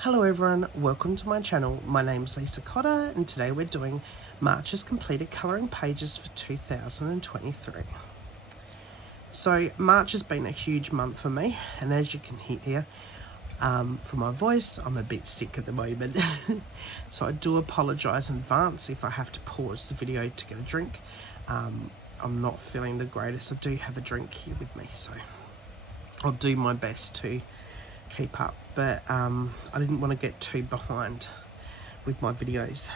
Hello everyone, welcome to my channel. My name is Lisa Cotter and today we're doing March's completed colouring pages for 2023. So March has been a huge month for me, and as you can hear from my voice, I'm a bit sick at the moment. So I do apologise in advance if I have to pause the video to get a drink. I'm not feeling the greatest. I do have a drink here with me, so I'll do my best to keep up, but I didn't want to get too behind with my videos.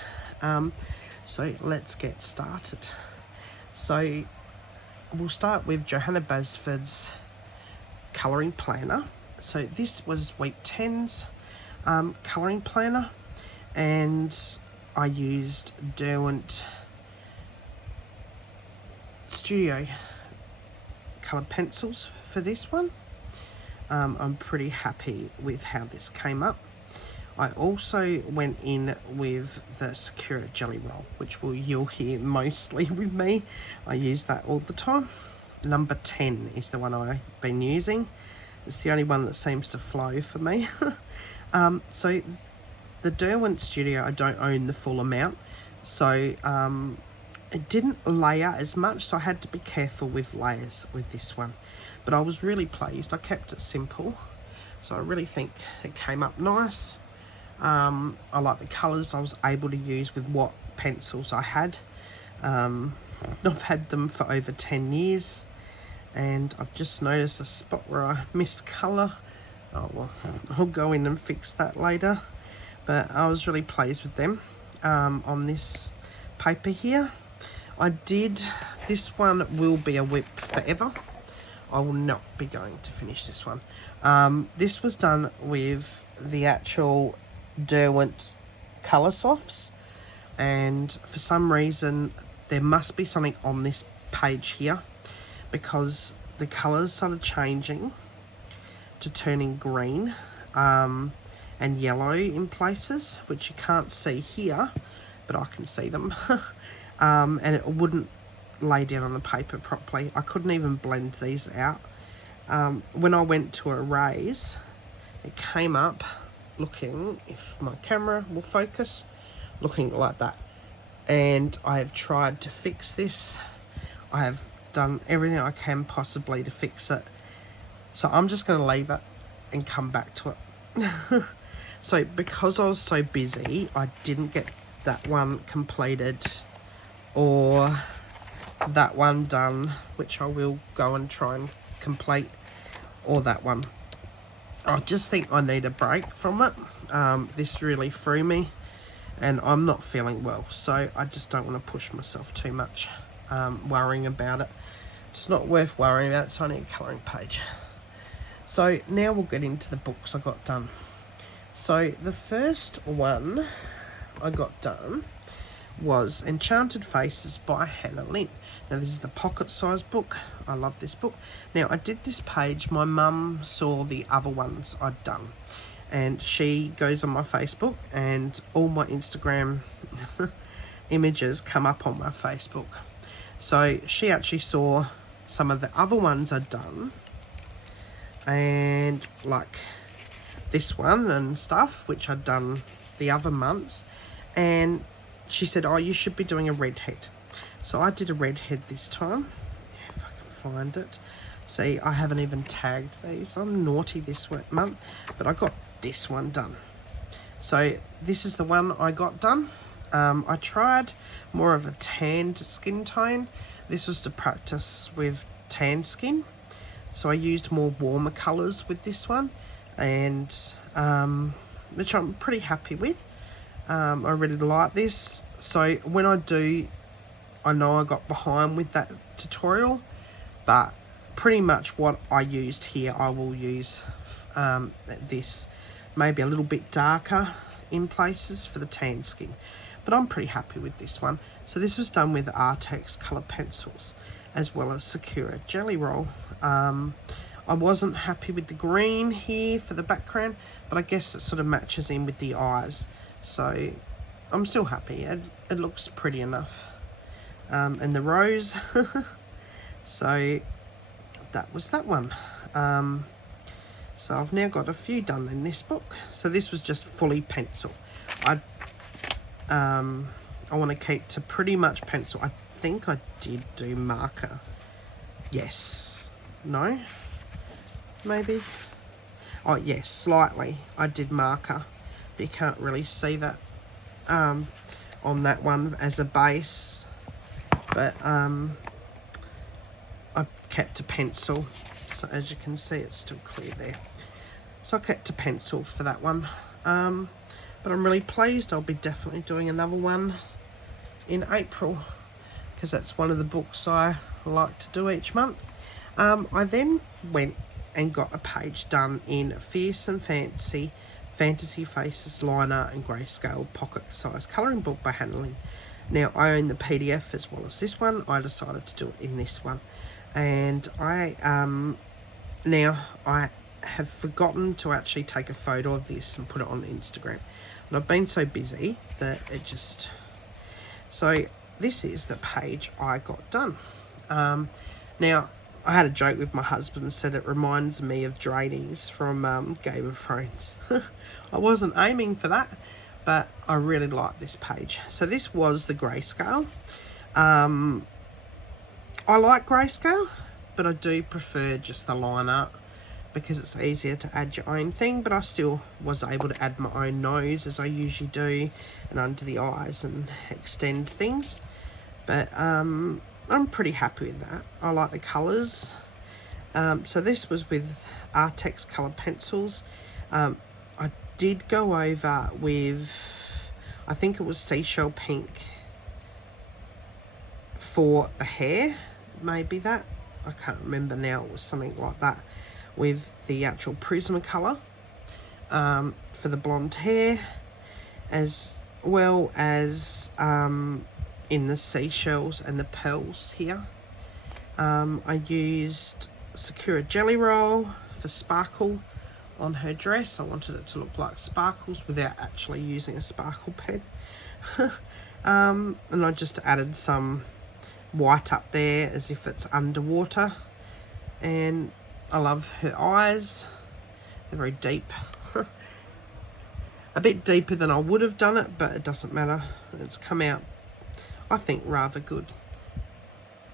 So let's get started. So we'll start with Johanna Basford's colouring planner. So this was week 10's colouring planner, and I used Derwent Studio colour pencils for this one. I'm pretty happy with how this came up. I also went in with the Sakura Jelly Roll, which you'll hear mostly with me. I use that all the time. Number 10 is the one I've been using. It's the only one that seems to flow for me. So the Derwent Studio, I don't own the full amount, so it didn't layer as much, so I had to be careful with layers with this one. But I was really pleased. I kept it simple, so I really think it came up nice. I like the colours I was able to use with what pencils I had. I've had them for over 10 years, and I've just noticed a spot where I missed colour. Oh well, I'll go in and fix that later. But I was really pleased with them on this paper here. This one will be a whip forever. I will not be going to finish this one. This was done with the actual Derwent Colour Softs, and for some reason there must be something on this page here, because the colours started changing to turning green and yellow in places, which you can't see here, but I can see them. And it wouldn't lay down on the paper properly. I couldn't even blend these out. When I went to erase, it came up looking, if my camera will focus, looking like that. And I have tried to fix this. I have done everything I can possibly to fix it. So I'm just going to leave it and come back to it. So because I was so busy, I didn't get that one completed or that one done, which I will go and try and complete, or that one. I just think I need a break from it. This really threw me, and I'm not feeling well, so I just don't want to push myself too much worrying about it. It's not worth worrying about. It's only a colouring page. So now we'll get into the books I got done. So the first one I got done was Enchanted Faces by Hannah Lynn. Now this is the pocket size book. I love this book. Now I did this page, my mum saw the other ones I'd done, and she goes on my Facebook, and all my Instagram images come up on my Facebook. So she actually saw some of the other ones I'd done, and like this one and stuff, which I'd done the other months, and she said, oh, you should be doing a redhead. So I did a redhead this time, if I can find it. See, I haven't even tagged these. I'm naughty this month, but I got this one done. So this is the one I got done. I tried more of a tanned skin tone. This was to practice with tan skin. So I used more warmer colours with this one, and which I'm pretty happy with. I really like this. So when I do, I know I got behind with that tutorial, but pretty much what I used here, I will use this. Maybe a little bit darker in places for the tan skin, but I'm pretty happy with this one. So this was done with Artex colour pencils, as well as Sakura Jelly Roll. I wasn't happy with the green here for the background, but I guess it sort of matches in with the eyes. So I'm still happy. It looks pretty enough. And the rose. So that was that one. So I've now got a few done in this book. So this was just fully pencil. I want to keep to pretty much pencil. I think I did do marker. Yes. No? Maybe? Oh, yes, slightly. I did marker. But you can't really see that on that one as a base. But I kept a pencil. So as you can see, it's still clear there. So I kept a pencil for that one. But I'm really pleased. I'll be definitely doing another one in April, because that's one of the books I like to do each month. I then went and got a page done in Fierce and Fancy Fantasy Faces liner and grayscale pocket size colouring book by Hannah. Now I own the PDF as well as this one. I decided to do it in this one, and I have forgotten to actually take a photo of this and put it on Instagram. And I've been so busy that it just... So this is the page I got done. Now, I had a joke with my husband and said it reminds me of Draenys from Game of Thrones. I wasn't aiming for that, but I really like this page. So this was the grayscale. I like grayscale, but I do prefer just the line art, because it's easier to add your own thing, but I still was able to add my own nose as I usually do, and under the eyes and extend things. But I'm pretty happy with that. I like the colours. So this was with Artex coloured pencils. I did go over with, I think it was seashell pink for the hair, maybe that. I can't remember now, it was something like that, with the actual Prismacolor for the blonde hair, as well as in the seashells and the pearls here. I used Sakura Jelly Roll for sparkle on her dress. I wanted it to look like sparkles without actually using a sparkle pen. And I just added some white up there as if it's underwater. And I love her eyes. They're very deep. A bit deeper than I would have done it, but it doesn't matter. It's come out, I think, rather good.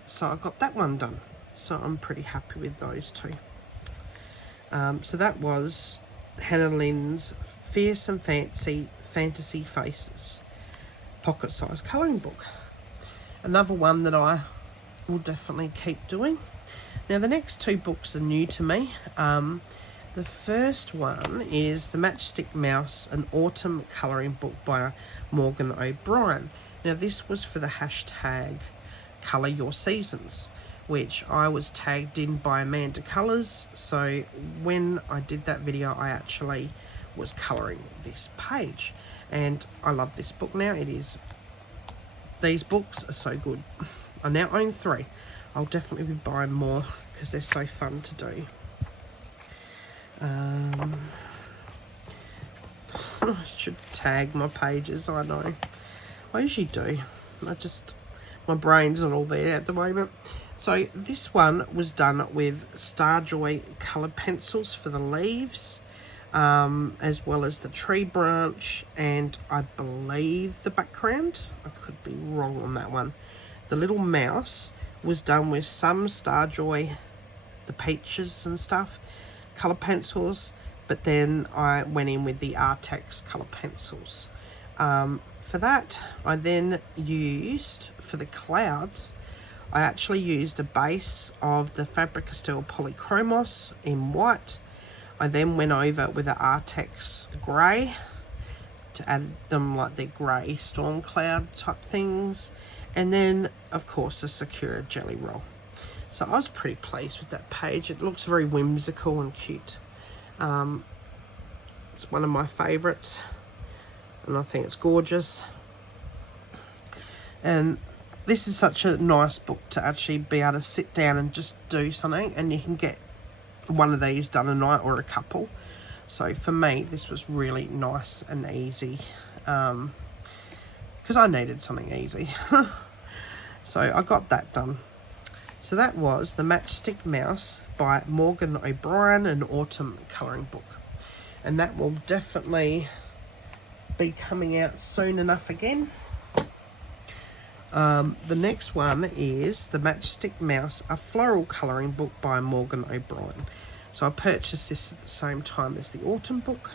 So I got that one done. So I'm pretty happy with those two. So that was Hannah Lynn's Fierce and Fancy Fantasy Faces pocket size colouring book. Another one that I will definitely keep doing. Now the next two books are new to me. The first one is the Matchstick Mouse, an autumn colouring book by Morgan O'Brien. Now this was for the hashtag Colour Your Seasons, which I was tagged in by Amanda Colours. So when I did that video, I actually was colouring this page, and I love this book now. These books are so good. I now own 3. I'll definitely be buying more because they're so fun to do. I should tag my pages, I know. I usually do. My brain's not all there at the moment. So this one was done with Starjoy coloured pencils for the leaves, as well as the tree branch, and I believe the background. I could be wrong on that one. The little mouse was done with some Starjoy, the peaches and stuff, colour pencils, but then I went in with the Artex colour pencils. For that, I then used, for the clouds, I actually used a base of the Faber-Castell Polychromos in white. I then went over with the Artex grey to add them like the grey storm cloud type things. And then, of course, a Sakura Jelly Roll. So I was pretty pleased with that page. It looks very whimsical and cute. It's one of my favourites, and I think it's gorgeous. And this is such a nice book to actually be able to sit down and just do something, and you can get one of these done a night or a couple. So for me, this was really nice and easy, because I needed something easy. So I got that done. So that was the Matchstick Mouse by Morgan O'Brien, an autumn colouring book. And that will definitely be coming out soon enough again. The next one is the Matchstick Mouse, a floral colouring book by Morgan O'Brien. So I purchased this at the same time as the autumn book.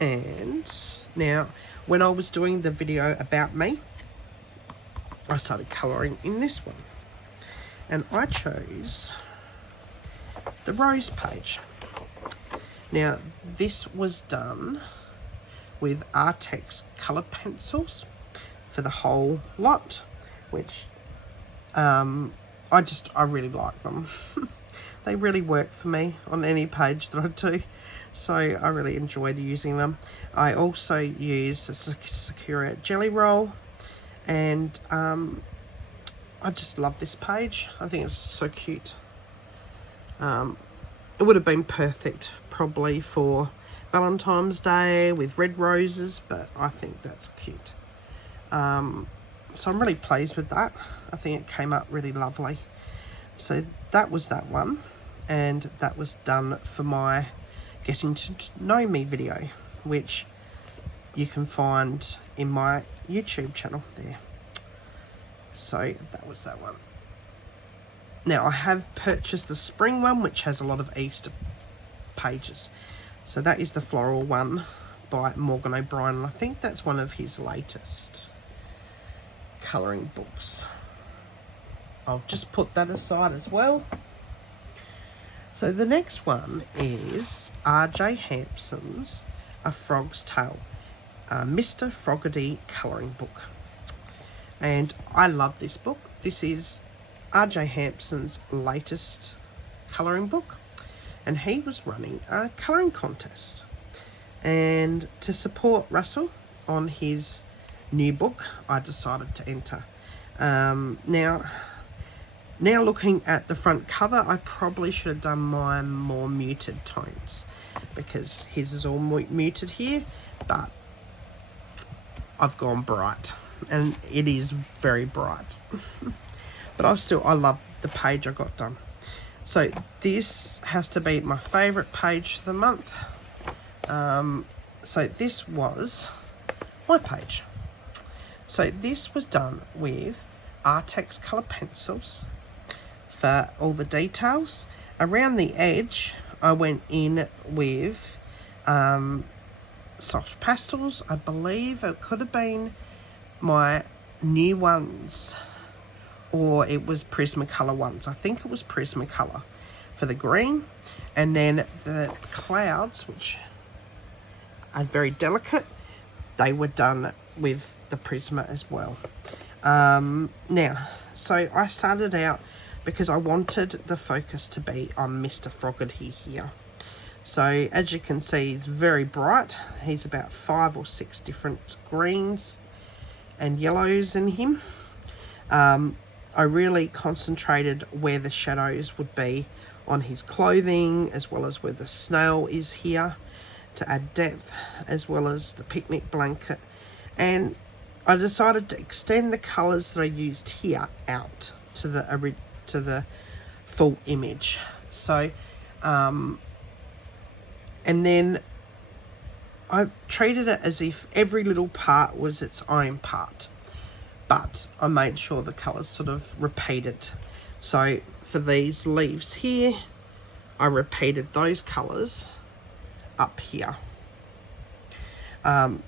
And now, when I was doing the video about me, I started colouring in this one. And I chose the rose page. Now, this was done with Artex colour pencils for the whole lot, which I really like them. They really work for me on any page that I do, so I really enjoyed using them. I also used a Sakura Jelly Roll, and I just love this page. I think it's so cute. It would have been perfect probably for Valentine's Day with red roses, but I think that's cute. So I'm really pleased with that. I think it came up really lovely. So that was that one, and that was done for my getting to know me video, which you can find in my YouTube channel there. So that was that one. Now I have purchased the spring one, which has a lot of Easter pages. So that is the floral one by Morgan O'Brien. I think that's one of his latest colouring books. I'll just put that aside as well. So the next one is R.J. Hampson's A Frog's Tale, Mr. Fogarty colouring book. And I love this book. This is R.J. Hampson's latest colouring book, and he was running a colouring contest. And to support Russell on his new book, I decided to enter. Now looking at the front cover, I probably should have done mine more muted tones, because his is all muted here, but I've gone bright, and it is very bright. But I love the page I got done. So this has to be my favourite page for the month. So this was my page. So this was done with Artex colour pencils for all the details. Around the edge, I went in with soft pastels. I believe it could have been my new ones, or it was Prismacolor ones. I think it was Prismacolor for the green. And then the clouds, which are very delicate, they were done with the Prisma as well. Now, so I started out because I wanted the focus to be on Mr. Fogarty here. So as you can see, he's very bright. He's about 5 or 6 different greens and yellows in him. I really concentrated where the shadows would be on his clothing, as well as where the snail is here, to add depth, as well as the picnic blanket. And I decided to extend the colours that I used here out to the full image. So and then I treated it as if every little part was its own part, but I made sure the colours sort of repeated. So for these leaves here, I repeated those colours up here, and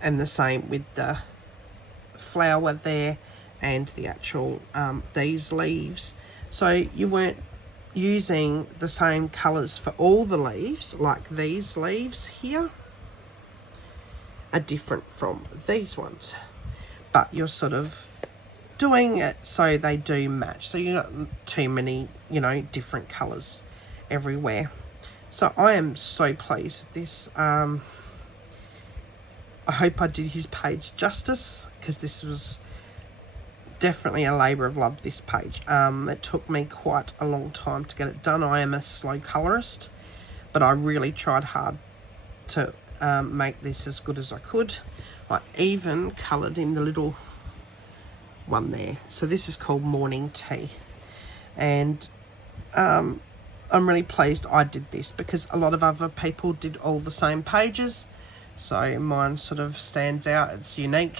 the same with the flower there and the actual these leaves. So you weren't using the same colours for all the leaves. Like these leaves here are different from these ones, but you're sort of doing it so they do match, so you got too many, different colours everywhere. So I am so pleased with this. I hope I did his page justice, because this was definitely a labour of love, this page. It took me quite a long time to get it done. I am a slow colourist, but I really tried hard to make this as good as I could. I even coloured in the little one there. So this is called Morning Tea, and I'm really pleased I did this because a lot of other people did all the same pages, so mine sort of stands out. It's unique,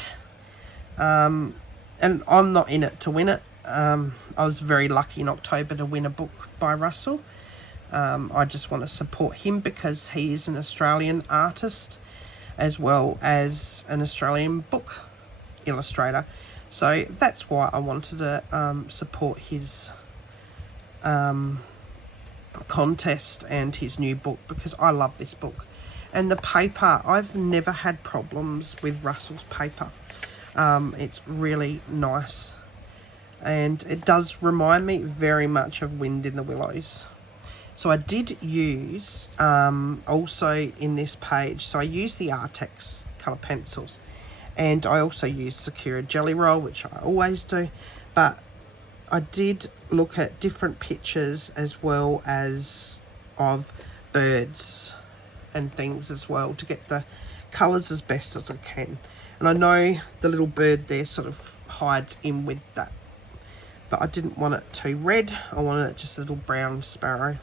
and I'm not in it to win it. I was very lucky in October to win a book by Russell. I just want to support him because he is an Australian artist as well as an Australian book illustrator. So that's why I wanted to support his contest and his new book, because I love this book. And the paper, I've never had problems with Russell's paper. It's really nice, and it does remind me very much of Wind in the Willows. So I did use also in this page, so I used the Artex colour pencils, and I also used Sakura Jelly Roll, which I always do, but I did look at different pictures as well as of birds and things as well to get the colours as best as I can. And I know the little bird there sort of hides in with that, but I didn't want it too red. I wanted it just a little brown sparrow.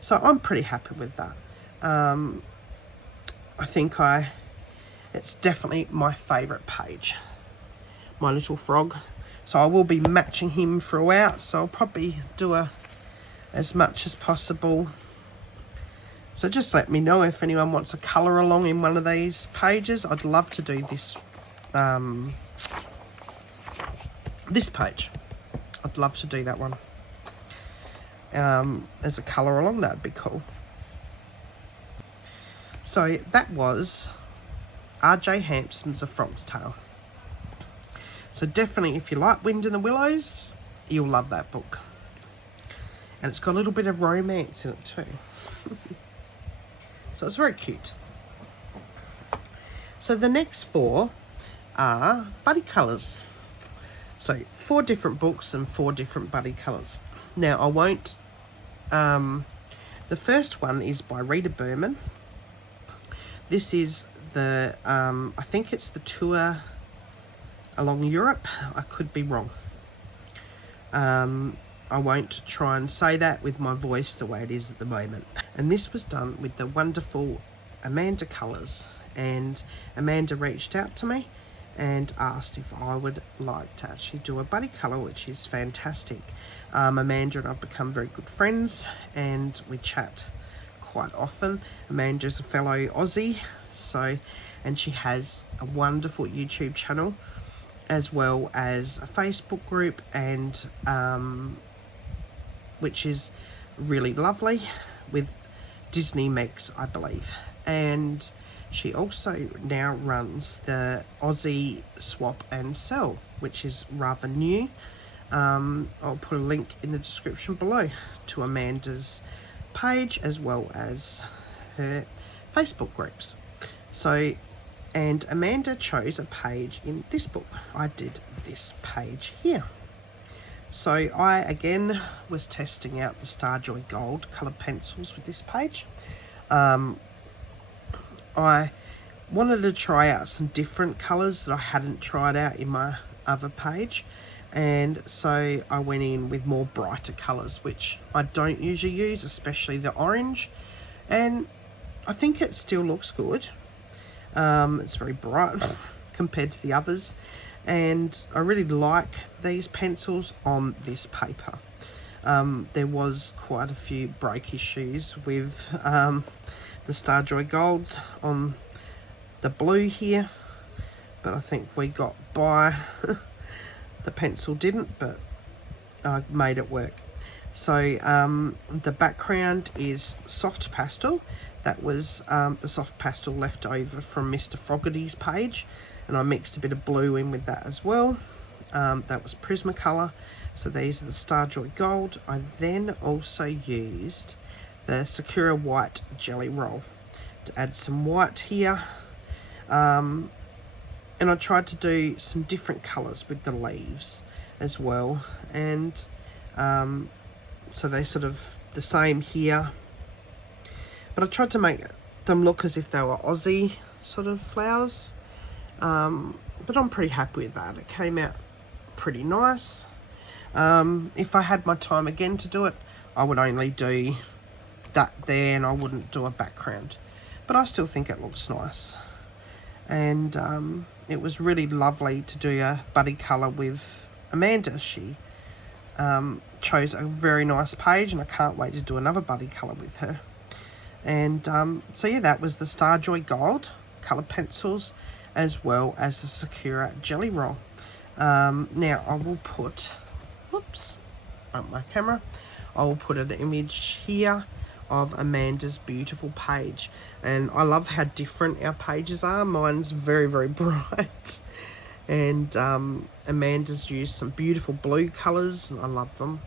So I'm pretty happy with that. I think it's definitely my favourite page, my little frog. So I will be matching him throughout, so I'll probably do as much as possible. So just let me know if anyone wants to colour along in one of these pages. I'd love to do this this page. I'd love to do that one. As a colour along, that'd be cool. So that was R.J. Hampson's A Frog's Tale. So definitely, if you like Wind in the Willows, you'll love that book. And it's got a little bit of romance in it too. So it's very cute. So the next 4 are buddy colours. So 4 different books and 4 different buddy colours. Now I won't... the first one is by Rita Berman. This is the... I think it's the tour along Europe. I could be wrong. I won't try and say that with my voice the way it is at the moment. And this was done with the wonderful Amanda Colours. And Amanda reached out to me and asked if I would like to actually do a buddy colour, which is fantastic. Amanda and I've become very good friends and we chat quite often. Amanda's a fellow Aussie, and she has a wonderful YouTube channel as well as a Facebook group, and which is really lovely, with Disney Megs, I believe. And she also now runs the Aussie Swap and Sell, which is rather new. I'll put a link in the description below to Amanda's page as well as her Facebook groups. So, and Amanda chose a page in this book. I did this page here. So I again was testing out the Starjoy Gold coloured pencils with this page. I wanted to try out some different colours that I hadn't tried out in my other page, and so I went in with more brighter colours, which I don't usually use, especially the orange, and I think it still looks good. It's very bright compared to the others, and I really like these pencils on this paper. There was quite a few break issues with the Starjoy Golds on the blue here, but I think we got by. The pencil didn't, but I made it work. So the background is soft pastel. That was the soft pastel left over from Mr. Fogarty's page, and I mixed a bit of blue in with that as well. That was Prismacolor. So these are the Starjoy Gold. I then also used the Sakura White Jelly Roll to add some white here. And I tried to do some different colours with the leaves. as well, and so they sort of the same here, but I tried to make them look as if they were Aussie sort of flowers, but I'm pretty happy with that. It came out pretty nice. If I had my time again to do it, I would only do that there and I wouldn't do a background, but I still think it looks nice. And it was really lovely to do a buddy colour with Amanda. She chose a very nice page, and I can't wait to do another buddy colour with her. And so yeah, that was the Starjoy Gold coloured pencils, as well as the Sakura Jelly Roll. Now I will put, whoops, bump my camera, I will put an image here of Amanda's beautiful page, and I love how different our pages are. Mine's very, very bright, and Amanda's used some beautiful blue colours, and I love them.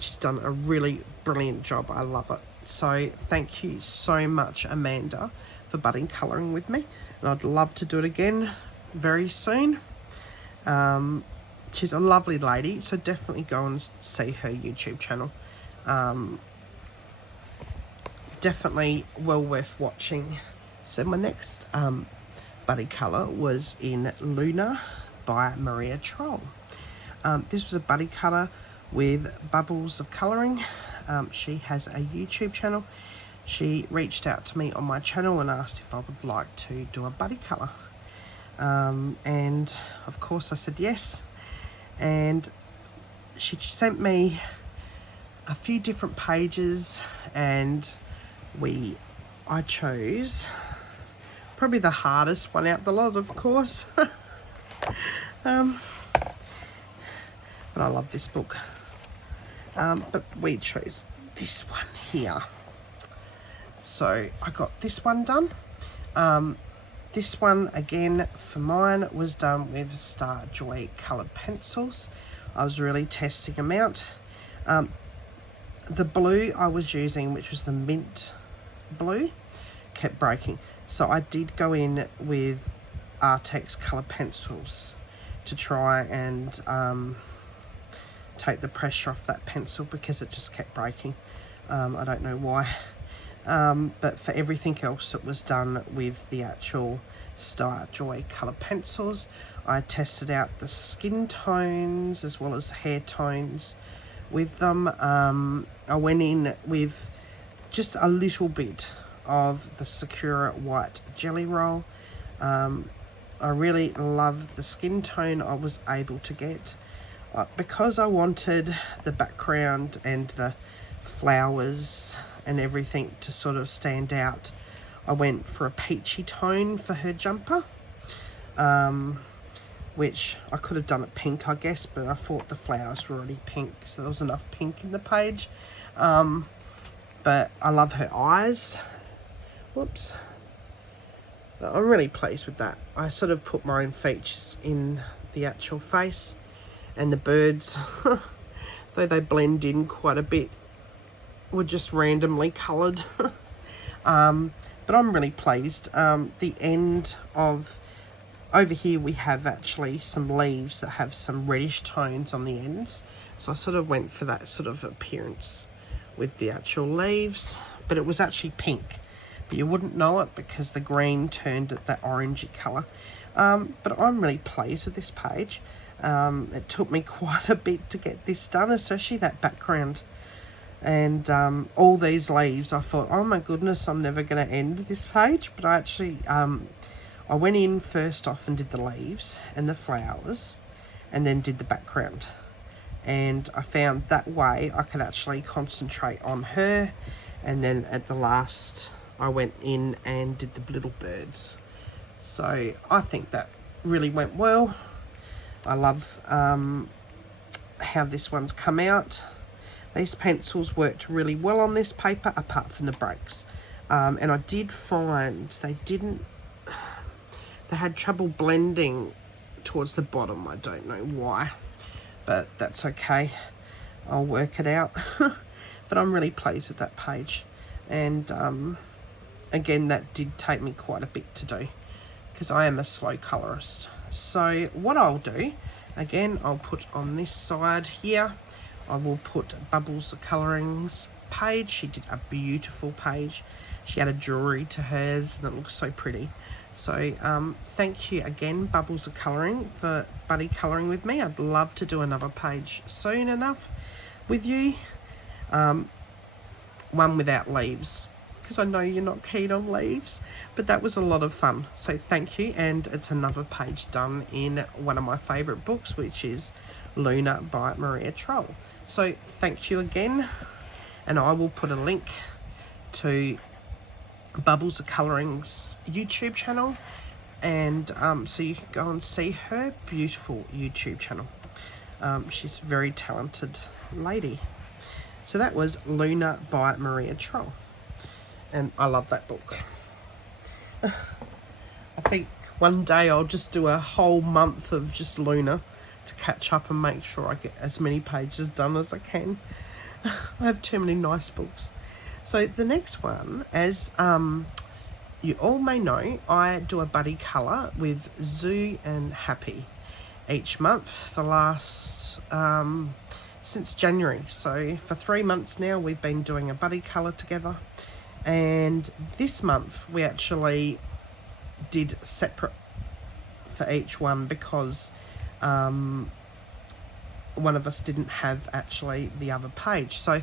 She's done a really brilliant job. I love it. So thank you so much, Amanda, for budding colouring with me, and I'd love to do it again very soon. She's a lovely lady, so definitely go and see her YouTube channel. Definitely well worth watching. So my next buddy colour was in Luna by Maria Trolle. This was a buddy colour with Bubbles of Colouring. She has a YouTube channel. She reached out to me on my channel and asked if I would like to do a buddy colour. And of course I said yes. And she sent me a few different pages, and I chose probably the hardest one out the lot, of course. But I love this book. But we chose this one here. So I got this one done. This one, again, for mine, was done with Starjoy coloured pencils. I was really testing them out. The blue I was using, which was the mint blue, kept breaking. So I did go in with Artex coloured pencils to try and take the pressure off that pencil, because it just kept breaking. I don't know why. But for everything else, it was done with the actual Starjoy coloured pencils. I tested out the skin tones as well as hair tones with them. I went in with just a little bit of the Sakura White Jelly Roll. I really love the skin tone I was able to get. Because I wanted the background and the flowers and everything to sort of stand out, I went for a peachy tone for her jumper, which I could have done it pink, I guess, but I thought the flowers were already pink, so there was enough pink in the page. But I love her eyes. Whoops. But I'm really pleased with that. I sort of put my own features in the actual face, and the birds, though they blend in quite a bit, were just randomly coloured. But I'm really pleased. The end of, over here we have actually some leaves that have some reddish tones on the ends. So I sort of went for that sort of appearance with the actual leaves, but it was actually pink. But you wouldn't know it because the green turned it that orangey colour. But I'm really pleased with this page. It took me quite a bit to get this done, especially that background. And all these leaves, I thought, oh my goodness, I'm never going to end this page. But I actually, I went in first off and did the leaves and the flowers, and then did the background. And I found that way I could actually concentrate on her. And then at the last, I went in and did the little birds. So I think that really went well. I love how this one's come out. These pencils worked really well on this paper, apart from the breaks. And I did find they had trouble blending towards the bottom. I don't know why, but that's okay. I'll work it out. But I'm really pleased with that page. And again, that did take me quite a bit to do, because I am a slow colorist. So what I'll do Again, I'll put on this side here, I will put Bubbles Colourings page. She did a beautiful page. She added jewellery to hers and it looks so pretty. So thank you again, Bubbles of Colouring, for buddy colouring with me. I'd love to do another page soon enough with you. One without leaves, because I know you're not keen on leaves, but that was a lot of fun. So thank you, and it's another page done in one of my favourite books, which is Luna by Maria Trolle. So thank you again, and I will put a link to Bubbles of Colouring's YouTube channel, and so you can go and see her beautiful YouTube channel. She's a very talented lady. So that was Luna by Maria Trolle, and I love that book. I think one day I'll just do a whole month of just Luna to catch up and make sure I get as many pages done as I can. I have too many nice books. So the next one, as you all may know, I do a buddy colour with Zoo and Happy each month for the last since January. So for 3 months now we've been doing a buddy colour together, and this month we actually did separate for each one because one of us didn't have actually the other page. So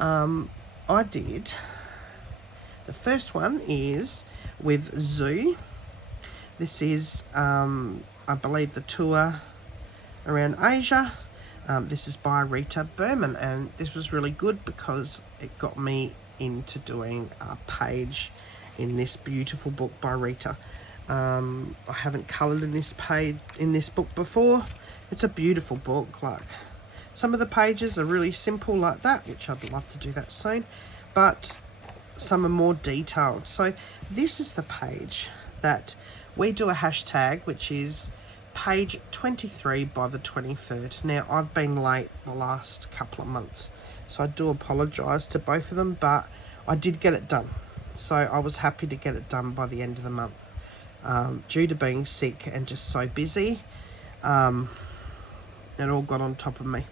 I did, the first one is with Zoo. This is I believe the tour around Asia. This is by Rita Berman, and this was really good because it got me into doing a page in this beautiful book by Rita. I haven't coloured in this book before. It's a beautiful book. Like, some of the pages are really simple like that, which I'd love to do that soon, but some are more detailed. So this is the page that we do a hashtag, which is page 23 by the 23rd. Now, I've been late the last couple of months, so I do apologise to both of them, but I did get it done. So I was happy to get it done by the end of the month. Due to being sick and just so busy, it all got on top of me.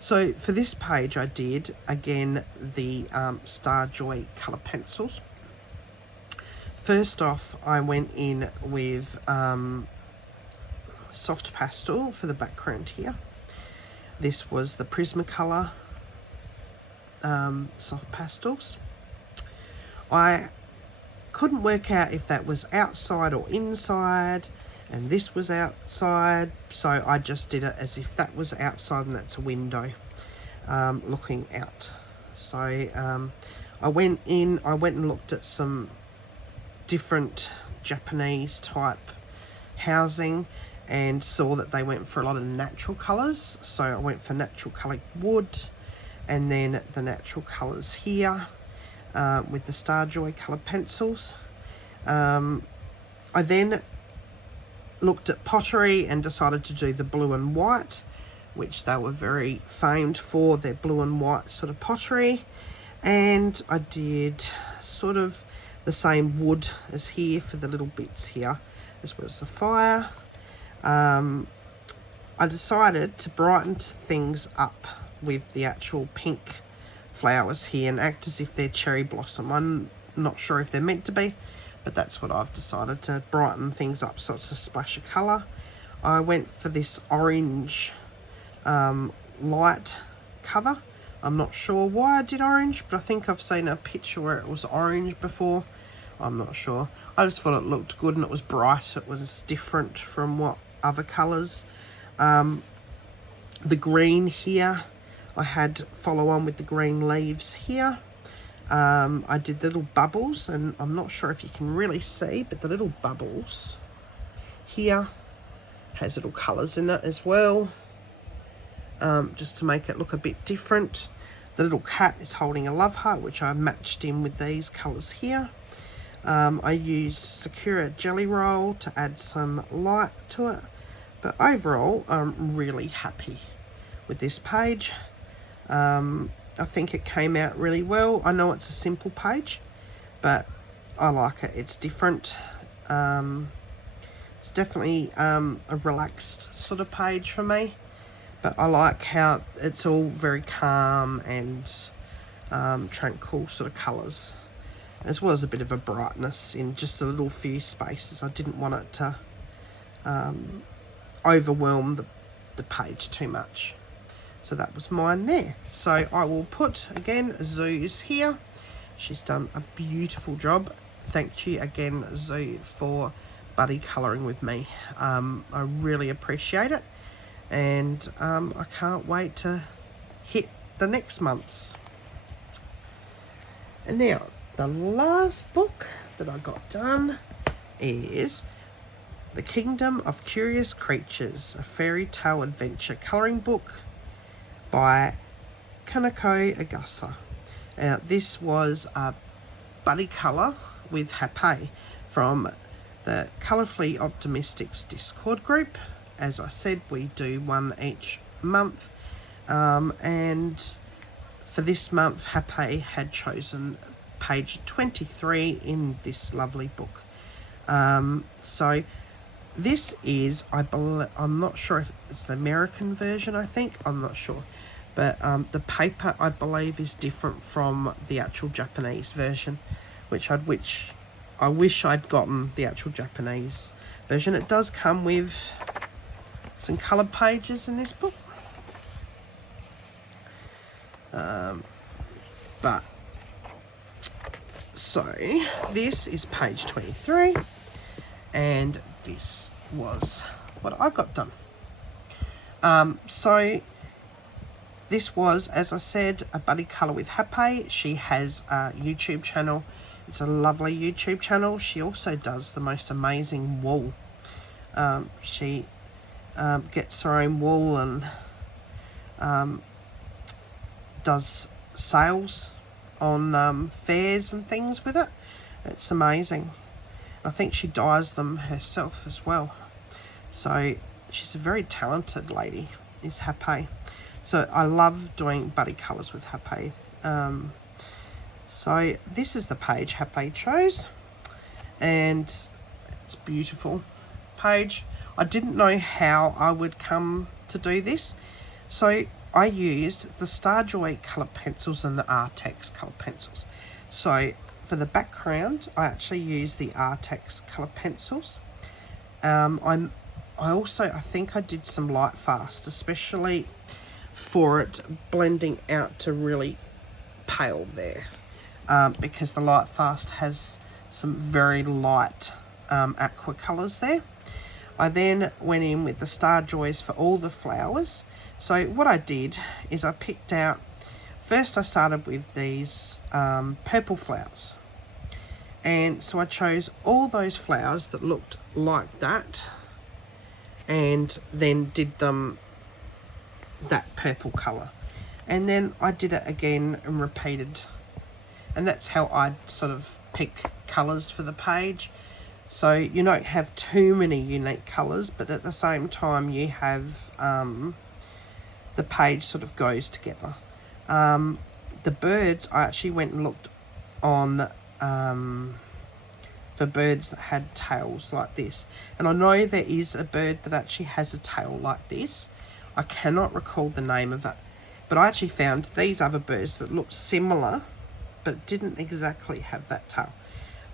So for this page I did, again, the Star Joy colour pencils. First off, I went in with soft pastel for the background here. This was the Prismacolor soft pastels. I couldn't work out if that was outside or inside, and this was outside, so I just did it as if that was outside and that's a window looking out. So I went and looked at some different Japanese type housing and saw that they went for a lot of natural colours. So I went for natural coloured wood, and then the natural colours here with the Star Joy colour pencils. I then looked at pottery and decided to do the blue and white, which they were very famed for, their blue and white sort of pottery. And I did sort of the same wood as here for the little bits here, as well as the fire. I decided to brighten things up with the actual pink flowers here and act as if they're cherry blossom. I'm not sure if they're meant to be, but that's what I've decided, to brighten things up so it's a splash of colour. I went for this orange light cover. I'm not sure why I did orange, but I think I've seen a picture where it was orange before. I'm not sure. I just thought it looked good and it was bright. It was different from what other colours. The green here, I had follow on with the green leaves here. I did little bubbles, and I'm not sure if you can really see, but the little bubbles here has little colours in it as well, just to make it look a bit different. The little cat is holding a love heart, which I matched in with these colours here. I used Sakura Jelly Roll to add some light to it, but overall I'm really happy with this page. I think it came out really well. I know it's a simple page, but I like it. It's different. It's definitely a relaxed sort of page for me, but I like how it's all very calm and tranquil sort of colours, as well as a bit of a brightness in just a little few spaces. I didn't want it to overwhelm the page too much. So that was mine there. So I will put, again, Zoo's here. She's done a beautiful job. Thank you again, Zoo, for buddy colouring with me. I really appreciate it. And I can't wait to hit the next month's. And now, the last book that I got done is The Kingdom of Curious Creatures, a fairy tale adventure colouring book by Kanako Agasa. This was a buddy colour with Hape from the Colourfully Optimistics Discord group. As I said, we do one each month, and for this month Hape had chosen page 23 in this lovely book. So this is, I'm not sure if it's the American version, I'm not sure. But the paper, I believe, is different from the actual Japanese version, which I wish I'd gotten the actual Japanese version. It does come with some coloured pages in this book. But, so, this is page 23, and this was what I got done. So, this was, as I said, a buddy colour with Hape. She has a YouTube channel. It's a lovely YouTube channel. She also does the most amazing wool. She gets her own wool and does sales on fairs and things with it. It's amazing. I think she dyes them herself as well. So she's a very talented lady, is Hape. So I love doing buddy colours with Hape. So this is the page Hape chose, and it's a beautiful page. I didn't know how I would come to do this, so I used the Starjoy coloured pencils and the Artex coloured pencils. So for the background, I actually used the Artex coloured pencils. I think I did some light fast, especially for it blending out to really pale there, because the light fast has some very light aqua colours there. I then went in with the Starjoys for all the flowers. So what I did is I picked out, first I started with these purple flowers, and so I chose all those flowers that looked like that, and then did them that purple colour, and then I did it again and repeated, and that's how I sort of pick colours for the page. So you don't have too many unique colours, but at the same time you have the page sort of goes together. The birds, I actually went and looked on for birds that had tails like this, and I know there is a bird that actually has a tail like this. I cannot recall the name of it, but I actually found these other birds that looked similar but didn't exactly have that tail,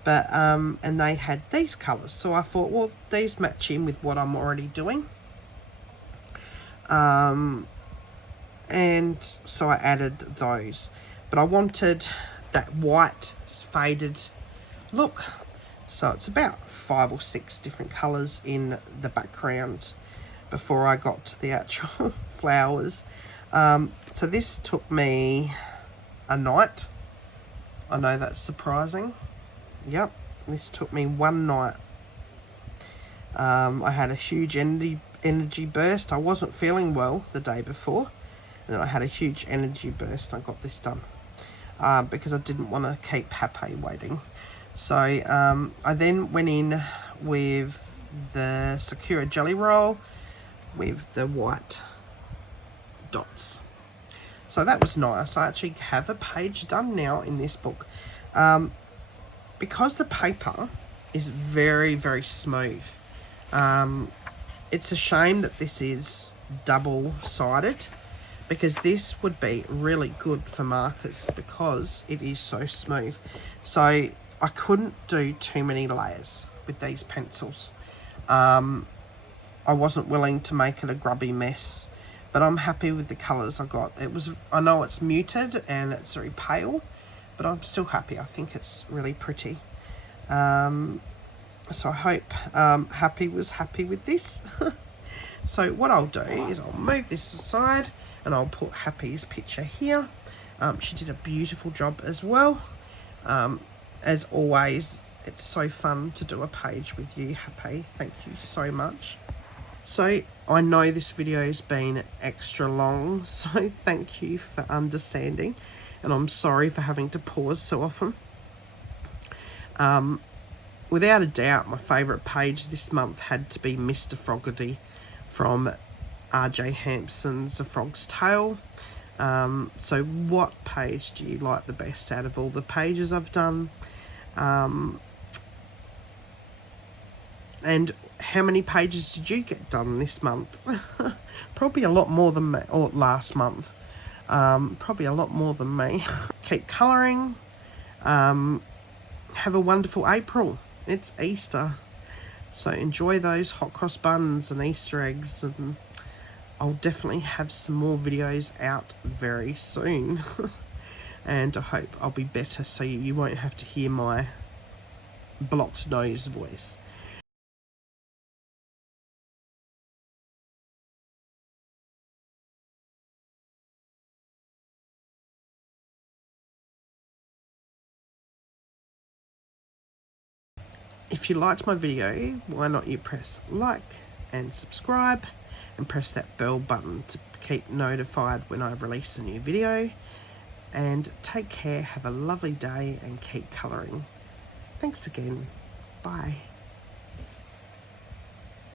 but and they had these colours, so I thought, well, these match in with what I'm already doing, and so I added those. But I wanted that white faded look, so it's about 5 or 6 different colours in the background before I got to the actual flowers. So this took me a night. I know that's surprising. Yep, this took me one night. I had a huge energy burst. I wasn't feeling well the day before, and then I had a huge energy burst and I got this done, because I didn't want to keep Hape waiting. So I then went in with the Sakura Jelly Roll with the white dots. So that was nice. I actually have a page done now in this book. Because the paper is very, very smooth, It's a shame that this is double-sided, because this would be really good for markers because it is so smooth. So I couldn't do too many layers with these pencils. I wasn't willing to make it a grubby mess, but I'm happy with the colours I got. I know it's muted and it's very pale, but I'm still happy. I think it's really pretty. So I hope Happy was happy with this. So what I'll do is I'll move this aside and I'll put Happy's picture here. She did a beautiful job as well. As always, it's so fun to do a page with you, Happy. Thank you so much. So I know this video's been extra long, so thank you for understanding, and I'm sorry for having to pause so often. Without a doubt, my favourite page this month had to be Mr. Froggerty from R.J. Hampson's A Frog's Tale. So what page do you like the best out of all the pages I've done? And how many pages did you get done this month? Probably a lot more than me, or last month. Probably a lot more than me. Keep colouring. Have a wonderful April. It's Easter. So enjoy those hot cross buns and Easter eggs, and I'll definitely have some more videos out very soon. And I hope I'll be better so you won't have to hear my blocked nose voice. If you liked my video, why not you press like and subscribe and press that bell button to keep notified when I release a new video. And take care, have a lovely day and keep colouring. Thanks again. Bye.